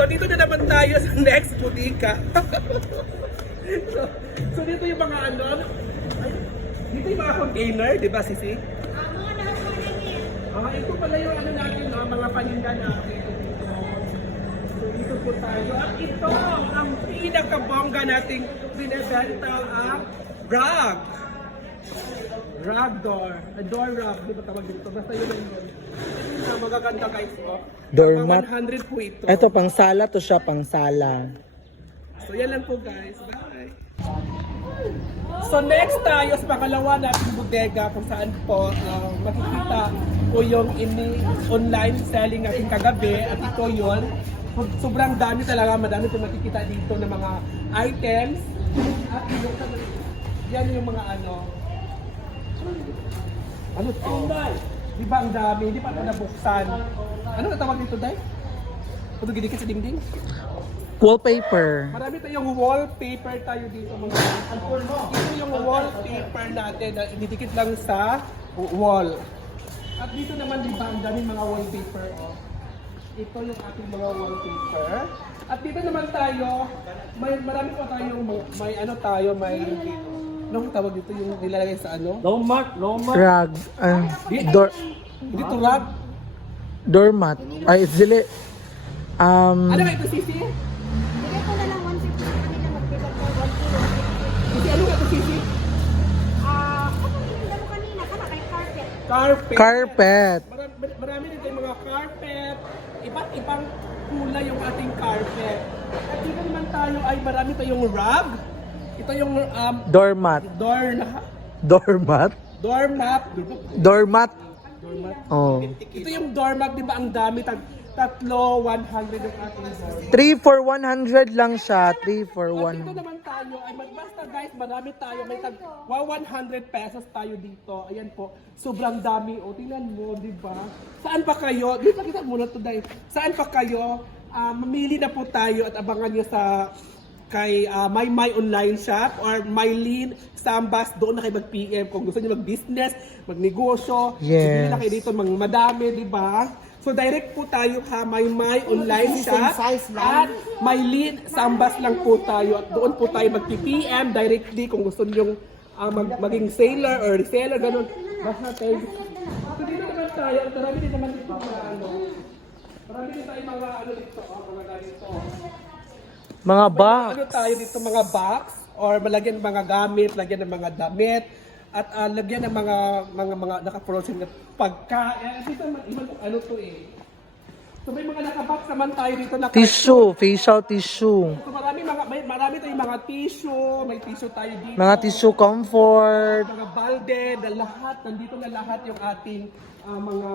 So dito na naman tayo sa next bodega. so, so dito yung mga ano, ay, dito yung mga container, di ba Sisi? Ah, ito pala yung ano natin, no, mga paninda natin. So dito po tayo. At ito ang pinakabongga nating binibenta ang rug. Rug door. A door rug. Di ba tawag dito? Basta yun lang yun. Na magaganda guys. Oh. Doormat. Mga 100 po ito. Ito, pang sala to siya, pang sala. So yan lang po guys. Bye! So next tayo sa pangalawa nating bodega kung saan po uh, makikita po yung ini online selling natin kagabi at ito yun. So- Sobrang dami talaga, madami po makikita dito ng mga items at yung, yan yung mga ano ano to? Di ba ang dami? Hindi pa ito nabuksan. Ano na tawag dito, Day? Ito gidikit sa dingding? Wallpaper. Marami tayong wallpaper tayo dito mga Ito yung wallpaper natin na inidikit lang sa wall. At dito naman di ba ang daming mga wallpaper oh. Ito yung ating mga wallpaper. At dito naman tayo, may marami pa tayong may ano tayo, may Anong tawag dito yung nilalagay sa ano? Lomart, Lomart. Rag. ah, door, Hindi to rug. doormat. Ay, sili. Um, Ano ba ito, Sisi? Bigay ko na lang 150 sa kanila magbilang ko 1 kilo. Sisi, ano ba ito, Sisi? Ah, ano yung mo kanina? Kana kay carpet. Carpet. carpet. Marami, marami din tayong mga carpet, iba't ibang kulay yung ating carpet. At dito naman tayo ay marami tayong rug. Ito yung um, Doormat. door na Doormat? doormat. Doormat. Doormat. Oh. Ito yung doormat, di ba ang dami? Tat tatlo, 100 yung ating door. 3 for 100 lang siya. 3 for At dito 1. naman tayo, ay mag- basta guys, marami tayo. May tag wa- 100 pesos tayo dito. Ayan po, sobrang dami. O, tingnan mo, di ba? Saan pa kayo? Di ba kita muna to dahil. Saan pa kayo? Ah, mamili na po tayo at abangan nyo sa kay ah, My My Online Shop or Mylene Sambas. Doon na kayo mag-PM kung gusto niyo mag-business, magnegosyo. Yes. Bibili na kayo dito mga madami, di ba? So direct po tayo ha, My My Online Shop at Mylene Sambas lang po tayo at doon po tayo mag-PM directly kung gusto niyo mag maging seller or reseller, ganun. Basta tayo. So dito naman tayo, marami din naman dito mga ano. Marami din tayo mga ano dito, oh, mga ganito. Mga box. Ano tayo dito mga box or malagyan ng mga gamit, lagyan ng mga damit at ah, lagyan ng mga mga mga naka-frozen na pagkain. Dito naman iba ano to eh. So may mga naka-box naman tayo dito na Tissue. Facial tissue. So marami mga may, marami tayong mga tissue, may tissue tayo dito. Mga tissue comfort. mga balde, na lahat, nandito na lahat yung ating ah, mga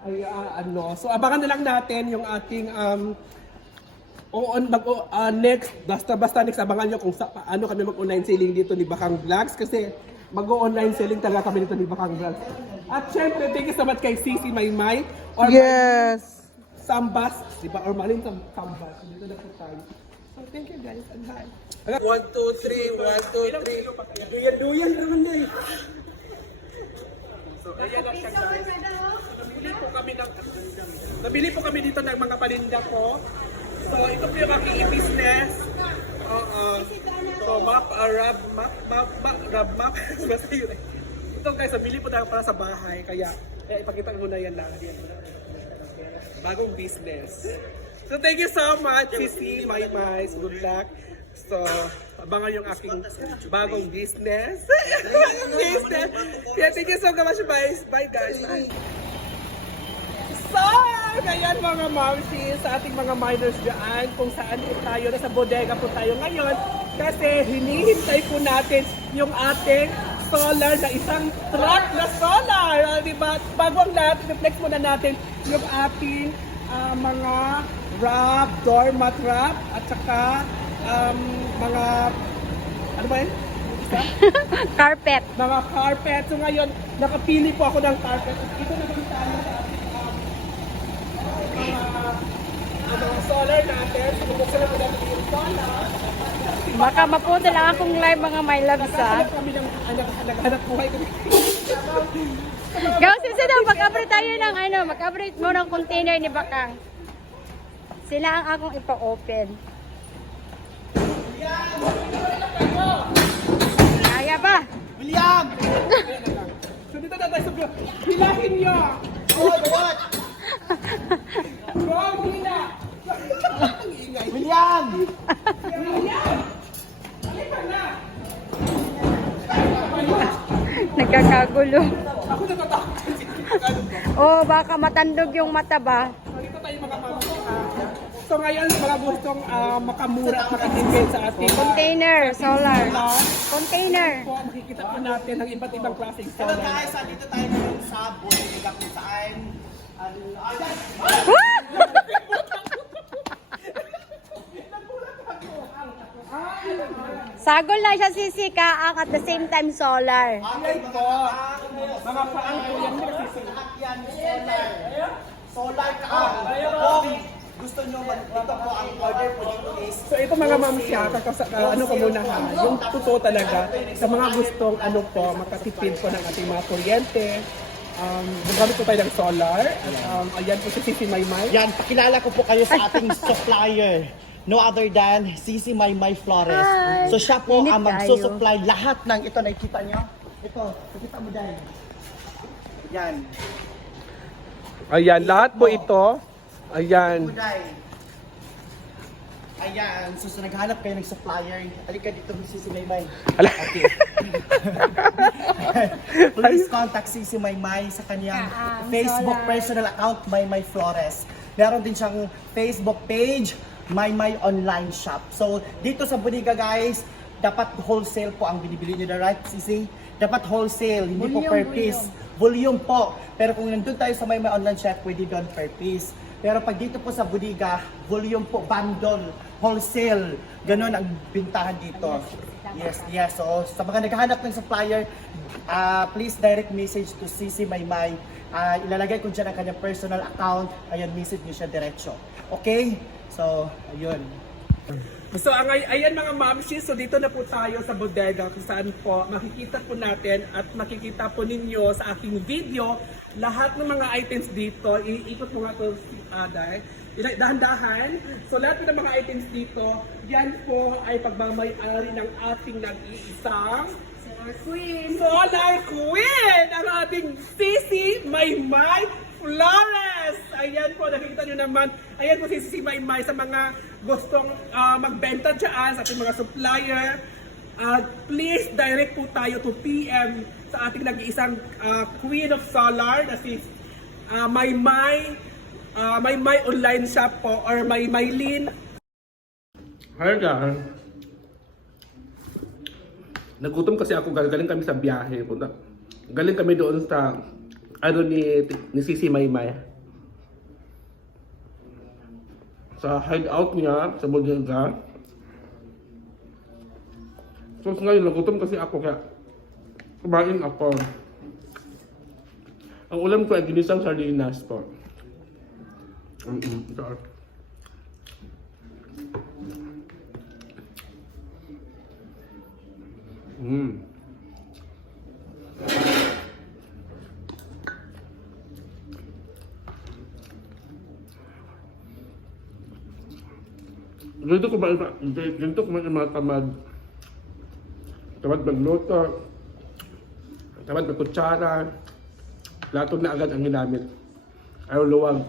ay, ah, ano. So abangan na lang natin yung ating um, o on mag o, ah, next basta basta next abangan nyo kung sa, paano kami mag online selling dito ni Bakang Vlogs kasi mag online selling talaga kami dito ni Bakang Vlogs. At syempre thank you so much kay Cici Maymay or Yes. Sambas, di ba? Or Malin Sam- Sambas. Dito na po tayo. So thank you guys and hi. 1, 2, 3, 1, 2, 3. Duyan, duyan naman na eh. So, ayan siya guys. Nabili po kami ng Nabili po kami dito ng mga paninda ko. So, ito po yung aking i-business. Oo. So, map, uh, rab, map, map, map, rab, map. Basta yun eh. Ito guys, nabili po na para sa bahay. Kaya, kaya ipakita ko na yan lang. Bagong business. So, thank you so much, Sisi, My Mice. Good luck. So, abangan yung aking bagong business. business. Yeah, thank you so much, guys. Bye, guys. Bye. Ngayon mga mamsi, sa ating mga miners dyan, kung saan po tayo, nasa bodega po tayo ngayon, kasi hinihintay po natin yung ating solar na isang truck na solar. Ah, di ba? Bago ang lahat, reflex muna natin yung ating ah, mga wrap, doormat wrap, at saka um, mga, ano ba yun? Carpet. mga carpet. So ngayon, nakapili po ako ng carpet. Ito naman tayo sa ating um, mga, ang mga solar natin. So, bubuksan na po natin yung solar. Baka mapunta lang akong live mga my loves ng anak, naghahanap buhay kami. Gawin sa daw, mag-upgrade tayo ng ano, mag-upgrade mo ng container ni Bakang. Sila ang akong ipa-open. Kaya ba? William! Dito na tayo sa vlog. Hilahin niyo! Oh, what? William! Halika na! Nagkakagulo. Ako natatakot kasi. Oh, baka matandog yung mata ba? Dito tayo mamaya. So ngayon, mga gustong ah, makamura at makatipid sa ating Container, solar. Container. Po, makikita po natin ang iba't ibang klaseng Hello solar. guys, andito tayo sa Bodega kung saan ano, Sagol na siya sisika at the same time solar. Ayan po. Mga paang po yan nagsisi. Lahat yan, solar. Solar ka. Kung gusto nyo, ito po ang order po dito is So ito mga ma'am siya, ah, ano ko muna ha, yung totoo talaga sa mga gustong ano po, makatipid po ng ating mga kuryente. Um, gugamit po tayo ng solar. At, um, ayan po si Sisi Maymay. Yan, pakilala ko po kayo sa ating supplier. No other than Sisi Maymay Flores. Hi. So siya po Init ang tayo. magsusupply lahat ng ito nakikita nyo. Ito, nakita mo dahil. Yan. Ayan, lahat po ito. Ayan. Buday. Ayan, so, so naghanap kayo ng supplier. Halika dito, Sisi Maymay. Ala. Okay. Please contact Sisi Maymay sa kanyang Ah, ang Facebook personal account, Maymay Flores. Meron din siyang Facebook page, Maymay Online Shop. So, dito sa Boniga guys, dapat wholesale po ang binibili nyo na, right, Sisi? Dapat wholesale, hindi po Volume, per piece. Volume po. Pero kung nandun tayo sa Maymay Online Shop, pwede doon per piece. Pero pag dito po sa Budiga, volume po, bundle, wholesale. Ganon ang bintahan dito. Yes, yes. So, sa mga naghahanap ng supplier, ah, please direct message to CC Maymay. Ah, ilalagay ko dyan ang kanyang personal account. Ayun, message niyo siya diretso. Okay? So, ayun. So ang ay- ayan mga mamshi, so dito na po tayo sa bodega kung saan po makikita po natin at makikita po ninyo sa aking video lahat ng mga items dito. Iikot mo nga to si Aday. Ila- Dahan-dahan. So lahat ng mga items dito, yan po ay pagmamayari ng ating nag-iisang Solar Queen. Solar Queen! Ang ating Sisi Maymay Flores! Ayan po, nakikita nyo naman. Ayan po si Sisi Maymay sa mga gustong ah, magbenta dyan sa ating mga supplier. Ah, please direct po tayo to PM sa ating nag-iisang ah, Queen of Solar na si ah, Maymay ah, Maymay online shop po or Maymaylin Hi guys! Nagutom kasi ako, galing kami sa biyahe. Punta. Galing kami doon sa ano ni ni Sisi Maymay. Sa hideout niya sa Bodega. So ngayon nagutom kasi ako kaya kumain ako. Ang ulam ko ay ginisang sardinas po. Mm-mm. Mm. Ba, ganito ko ba yung mga tamad? Tamad magluto, tamad magkutsara, lato na agad ang ginamit. Ayaw luwag.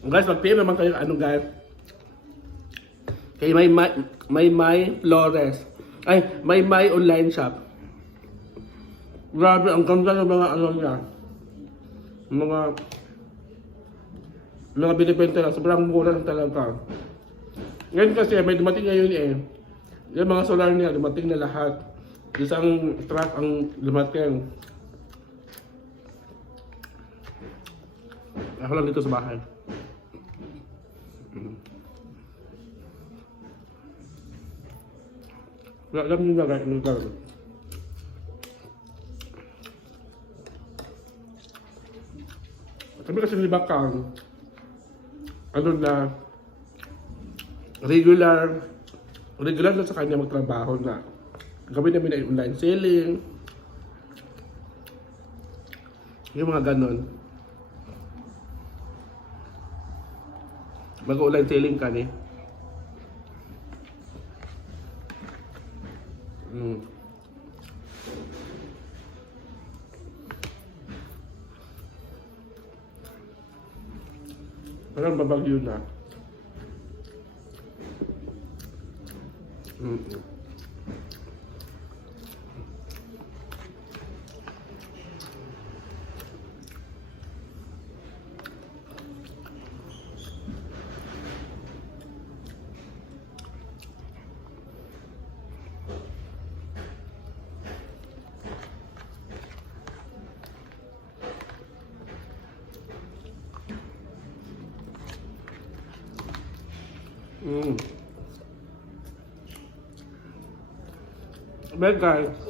Guys, mag-PM naman kayo ano guys. Kay may may may, Flores. Ay, may may online shop. Grabe, ang ganda ng mga ano niya. Mga mga binibenta lang, sobrang mura lang talaga. Ngayon kasi, may dumating ngayon eh. Yung mga solar niya, dumating na lahat. Isang truck ang dumating. Ako lang dito sa bahay. Alam nyo na yung garlic. Kami kasi ni Bakang, ano na, regular, regular na sa kanya magtrabaho na gawin namin ay online selling, yung mga ganon. Mag-online selling ka ni. Mm. Parang babagyo na. Mm. Mm. Well guys,